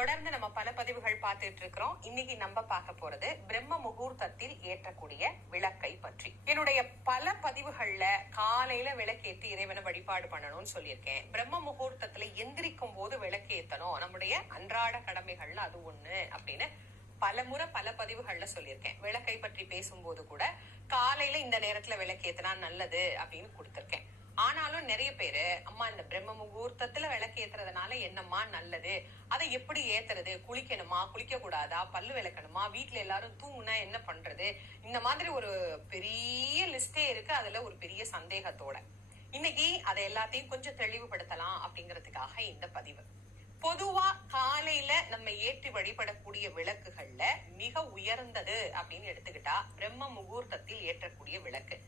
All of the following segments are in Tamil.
தொடர்ந்து நம்ம பல பதிவுகள் பார்த்துட்டு இருக்கிறோம் இன்னைக்கு நம்ம பார்க்க போறது பிரம்ம முகூர்த்தத்தில் ஏற்றக்கூடிய விளக்கை பற்றி. என்னுடைய பல பதிவுகள்ல காலையில விளக்கேற்றி இறைவனை வழிபாடு பண்ணணும்னு சொல்லியிருக்கேன். பிரம்ம முகூர்த்தத்துல எந்திரிக்கும் போது விளக்கேத்தணும். நம்முடைய அன்றாட கடமைகள்ல அது ஒண்ணு அப்படின்னு பல முறை பல பதிவுகள்ல சொல்லியிருக்கேன். விளக்கை பற்றி பேசும்போது கூட காலையில இந்த நேரத்துல விளக்கேத்தினா நல்லது அப்படின்னு கொடுத்திருக்கேன். ஆனாலும் நிறைய பேரு அம்மா இந்த பிரம்ம முகூர்த்தத்துல விளக்கு ஏத்துறதுனால என்னம்மா நல்லது? அதை எப்படி ஏத்துறது? குளிக்கணுமா? குளிக்க கூடாதா பல்லு விளக்கணுமா? வீட்டுல எல்லாரும் தூங்குனா என்ன பண்றது? இந்த மாதிரி ஒரு பெரிய லிஸ்டே இருக்கு. அதுல ஒரு பெரிய சந்தேகத்தோட. இன்னைக்கு அதை எல்லாத்தையும் கொஞ்சம் தெளிவுபடுத்தலாம் அப்படிங்கறதுக்காக இந்த பதிவு. பொதுவா காலையில நம்ம ஏற்றி வழிபடக்கூடிய விளக்குகள்ல மிக உயர்ந்தது அப்படின்னு எடுத்துக்கிட்டா பிரம்ம முகூர்த்தத்தில் ஏற்றக்கூடிய விளக்கு.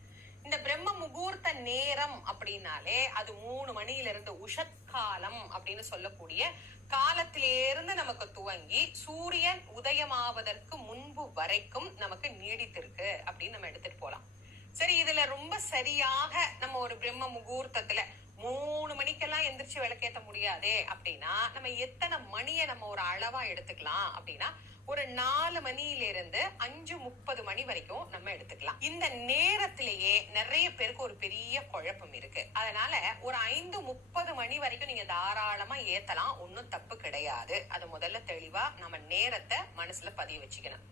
இந்த பிரம்ம முகூர்த்த நேரம் அப்படின்னாலே அது மூணு மணியில இருந்து உஷத்காலம் அப்படின்னு சொல்லக்கூடிய காலத்திலிருந்து நமக்கு துவங்கி சூரியன் உதயமாவதற்கு முன்பு வரைக்கும் நமக்கு நீடித்திருக்கு அப்படின்னு நம்ம எடுத்துட்டு போலாம். சரி இதுல ரொம்ப சரியாக நம்ம ஒரு பிரம்ம முகூர்த்தத்துல மூணு மணிக்கெல்லாம் எந்திரிச்சு விளக்கேற்ற முடியாதே அப்படின்னா நம்ம எத்தனை மணியை நம்ம ஒரு அளவா எடுத்துக்கலாம் அப்படின்னா ஒரு நாலு மணியில இருந்து அஞ்சு முப்பது மணி வரைக்கும் நம்ம எடுத்துக்கலாம். இந்த நேரத்திலேயே நிறைய பேருக்கு ஒரு பெரிய குழப்பம் இருக்கு. அதனால ஒரு ஐந்து முப்பது மணி வரைக்கும் நீங்க தாராளமா ஏத்தலாம். ஒன்னும் தப்பு கிடையாது. அது முதல்ல தெளிவா நம்ம நேரத்தை மனசுல பதிய வச்சுக்கணும்.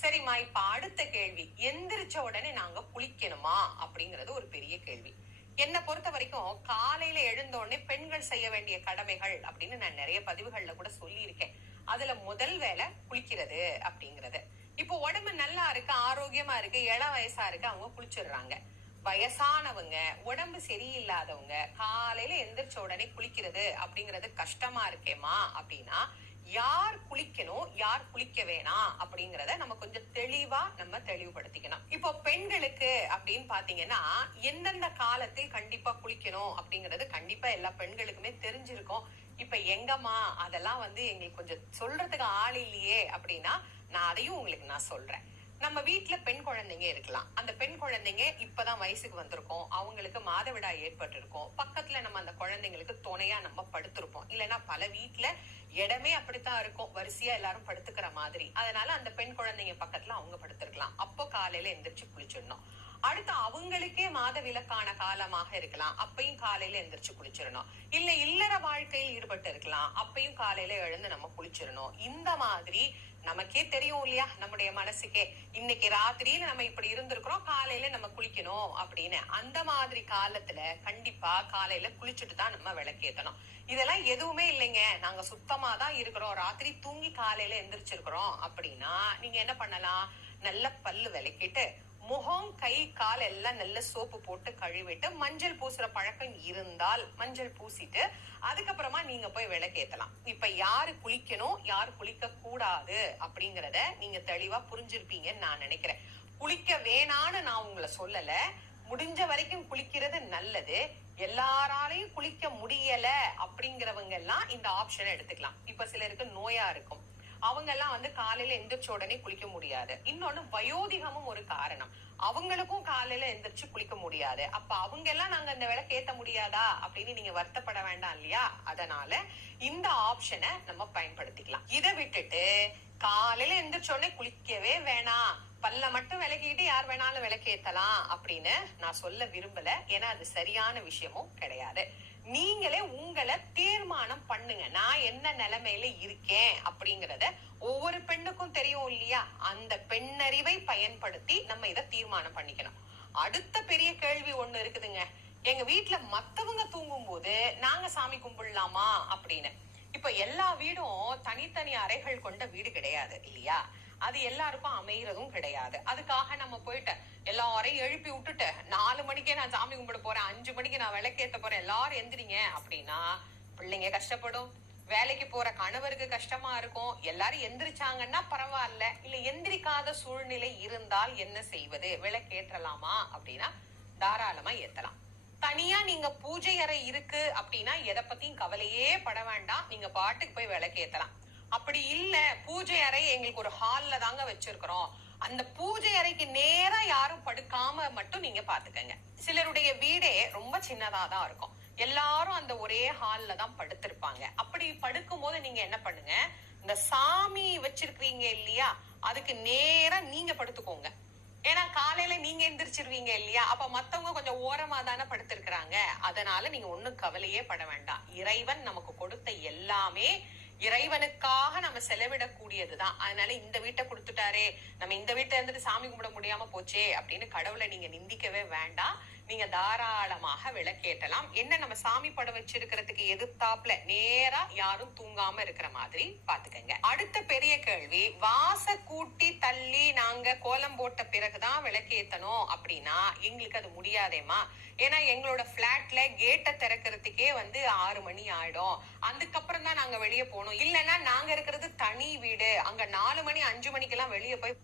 சரிம்மா இப்ப அடுத்த கேள்வி. எந்திரிச்ச உடனே நாங்க குளிக்கணுமா? அப்படிங்கறது ஒரு பெரிய கேள்வி. என்னை பொறுத்த வரைக்கும் காலையில எழுந்த உடனே பெண்கள் செய்ய வேண்டிய கடமைகள் அப்படின்னு நான் நிறைய பதிவுகள்ல கூட சொல்லியிருக்கேன். அதுல முதல் வேலை குளிக்கிறது அப்படிங்கறது. இப்போ உடம்பு நல்லா இருக்கு ஆரோக்கியமா இருக்கு இள வயசா இருக்கு அவங்க குளிச்சிடுறாங்க. வயசானவங்க உடம்பு சரியில்லாதவங்க காலையில எந்திரிச்ச உடனே குளிக்கிறது அப்படிங்கறது கஷ்டமா இருக்கேமா அப்படின்னா யார் குளிக்கணும் யார் குளிக்க வேணாம் அப்படிங்கறத நம்ம கொஞ்சம் தெளிவா நம்ம தெளிவுபடுத்திக்கணும். இப்போ பெண்களுக்கு அப்படின்னு பாத்தீங்கன்னா எந்தெந்த காலத்தில் கண்டிப்பா குளிக்கணும் அப்படிங்கறது கண்டிப்பா எல்லா பெண்களுக்குமே தெரிஞ்சிருக்கும். இப்ப எங்கம்மா அதெல்லாம் வந்து எங்களுக்கு கொஞ்சம் சொல்றதுக்கு ஆள் இல்லையே அப்படின்னா நான் அதையும் உங்களுக்கு நான் சொல்றேன். நம்ம வீட்டுல பெண் குழந்தைங்க இருக்கலாம். அந்த பெண் குழந்தைங்க இப்பதான் வயசுக்கு வந்திருக்கோம். அவங்களுக்கு மாதவிடா ஏற்பட்டிருக்கும். பக்கத்துல நம்ம அந்த குழந்தைங்களுக்கு துணையா நம்ம படுத்திருப்போம். இல்லைன்னா பல வீட்டுல இடமே அப்படித்தான் இருக்கும். வரிசையா எல்லாரும் படுத்துக்கிற மாதிரி. அதனால அந்த பெண் குழந்தைங்க பக்கத்துல அவங்க படுத்திருக்கலாம். அப்போ காலையில எந்திரிச்சு குளிச்சிடணும். அடுத்து அவங்களுக்கே மாத விலக்கான காலமாக இருக்கலாம். அப்பயும் காலையில எந்திரிச்சு குளிச்சிடணும். இல்ல இல்லற வாழ்க்கையில் ஈடுபட்டு இருக்கலாம். அப்பயும் காலையில எழுந்து நம்ம குளிச்சிடணும். இந்த மாதிரி நமக்கே தெரியும் இல்லையா? நம்முடைய மனசுக்கே. இன்னைக்கு ராத்திரியில நம்ம இப்படி இருந்திருக்கிறோம். காலையில நம்ம குளிக்கணும் அப்படின்னு. அந்த மாதிரி காலத்துல கண்டிப்பா காலையில குளிச்சுட்டு தான் நம்ம விளக்கேத்தணும். இதெல்லாம் எதுவுமே இல்லைங்க. நாங்க சுத்தமா தான் இருக்கிறோம். ராத்திரி தூங்கி காலையில எந்திரிச்சிருக்கிறோம் அப்படின்னா நீங்க என்ன பண்ணலாம்? நல்ல பல்லு விளக்கிட்டு முகம் கை கால் எல்லாம் நல்ல சோப்பு போட்டு கழுவிட்டு மஞ்சள் பூசுற பழக்கம் இருந்தால் மஞ்சள் பூசிட்டு அதுக்கப்புறமா நீங்க போய் விளக்கேத்தலாம். இப்ப யாரு குளிக்கணும் யாரு குளிக்க கூடாது அப்படிங்கறத நீங்க தெளிவா புரிஞ்சிருப்பீங்கன்னு நான் நினைக்கிறேன். குளிக்க வேணான்னு நான் உங்களை சொல்லல. முடிஞ்ச வரைக்கும் குளிக்கிறது நல்லது. எல்லாராலையும் குளிக்க முடியல அப்படிங்கிறவங்க எல்லாம் இந்த ஆப்ஷனை எடுத்துக்கலாம். இப்ப சிலருக்கு நோயா இருக்கும். அவங்க எல்லாம் வந்து காலையில எந்திரிச்ச உடனே குளிக்க முடியாது. இன்னொன்னு வயோதிகமும் ஒரு காரணம். அவங்களுக்கும் காலையில எந்திரிச்சு குளிக்க முடியாது. அப்ப அவங்க எல்லாம் நாங்க இந்த விளக்கு ஏத்த முடியாதா அப்படின்னு நீங்க வருத்தப்பட வேண்டாம் இல்லையா? அதனால இந்த ஆப்ஷனை நம்ம பயன்படுத்திக்கலாம். இதை விட்டுட்டு காலையில எந்திரிச்ச உடனே குளிக்கவே வேணாம். பல்ல மட்டும் விளக்கிட்டு யார் வேணாலும் விளக்கேத்தலாம் அப்படின்னு நான் சொல்ல விரும்பல. ஏன்னா அது சரியான விஷயமும் கிடையாது. நீங்களே உங்களை தீர்மானம் பண்ணுங்க. நான் என்ன நிலைமையில இருக்கேன் அப்படிங்கறத ஒவ்வொரு பெண்ணுக்கும் தெரியும் இல்லையா? அந்த பெண்ணறிவை பயன்படுத்தி நம்ம இத தீர்மானம் பண்ணிக்கணும். அடுத்த பெரிய கேள்வி ஒண்ணு இருக்குதுங்க. எங்க வீட்டுல மத்தவங்க தூங்கும் போது நாங்க சாமி கும்பிடலாமா அப்படின்னு. இப்ப எல்லா வீடும் தனித்தனி அறைகள் கொண்ட வீடு கிடையாது இல்லையா? அது எல்லாருக்கும் அமையறதும் கிடையாது. அதுக்காக நம்ம போயிட்டு எல்லாரையும் எழுப்பி விட்டுட்டு நாலு மணிக்கே நான் சாமி கும்பிட போறேன் அஞ்சு மணிக்கு நான் விளக்கேத்த போறேன் எல்லாரும் எந்திரிங்க. அப்படின்னா பிள்ளைங்க கஷ்டப்படும். வேலைக்கு போற கணவருக்கு கஷ்டமா இருக்கும். எல்லாரும் எந்திரிச்சாங்கன்னா பரவாயில்ல. இல்ல எந்திரிக்காத சூழ்நிலை இருந்தால் என்ன செய்வது? விளக்கேற்றலாமா? அப்படின்னா தாராளமா ஏத்தலாம். தனியா நீங்க பூஜை அறை இருக்கு அப்படின்னா எதை பத்தியும் கவலையே பட வேண்டாம். நீங்க பாட்டுக்கு போய் விளக்கேத்தலாம். அப்படி இல்ல பூஜை அறை எங்களுக்கு ஒரு ஹால்ல தாங்க வச்சிருக்கிறோம். அந்த பூஜை அறைக்கு நேரா யாரும் படுக்காம மட்டும் நீங்க பாத்துக்கங்க. சிலருடைய வீடே ரொம்ப சின்னதா தான் இருக்கும். எல்லாரும் அந்த ஒரே ஹால்ல தான் படுத்திருப்பாங்க. அப்படி படுக்கும் போது நீங்க என்ன பண்ணுங்க? இந்த சாமி வச்சிருக்கீங்க இல்லையா அதுக்கு நேரா நீங்க படுத்துக்கோங்க. ஏன்னா காலையில நீங்க எந்திரிச்சிருவீங்க இல்லையா அப்ப மத்தவங்க கொஞ்சம் ஓரமா தானே படுத்திருக்கிறாங்க. அதனால நீங்க ஒண்ணும் கவலையே பட வேண்டாம். இறைவன் நமக்கு கொடுத்த எல்லாமே இறைவனுக்காக நம்ம செலவிடக்கூடியதுதான். அதனால இந்த வீட்டை கொடுத்துட்டாரே நம்ம இந்த வீட்டை இருந்துட்டு சாமி கும்பிட முடியாம போச்சே அப்படின்னு கடவுளை நீங்க நிந்திக்கவே வேண்டாம். நீங்க தாராளமாக விளக்கேட்டலாம் என்ன நம்ம சாமி படம் வச்சிருக்கிறதுக்கு எதிர்த்தாப்புல நேரா யாரும் தூங்காம இருக்கிற மாதிரி பாத்துக்கங்க அடுத்த பெரிய கேள்வி வாச கூட்டி தள்ளி நாங்க கோலம் போட்ட பிறகுதான் விளக்கேத்தணும் அப்படின்னா எங்களுக்கு அது முடியாதேமா ஏன்னா எங்களோட பிளாட்ல கேட்டை திறக்கிறதுக்கே வந்து ஆறு மணி ஆயிடும். அதுக்கப்புறம் தான் நாங்க வெளியே போகணும் இல்லைன்னா நாங்க இருக்கிறது தனி வீடு. அங்க நாலு மணி அஞ்சு மணிக்கெல்லாம் வெளியே போய்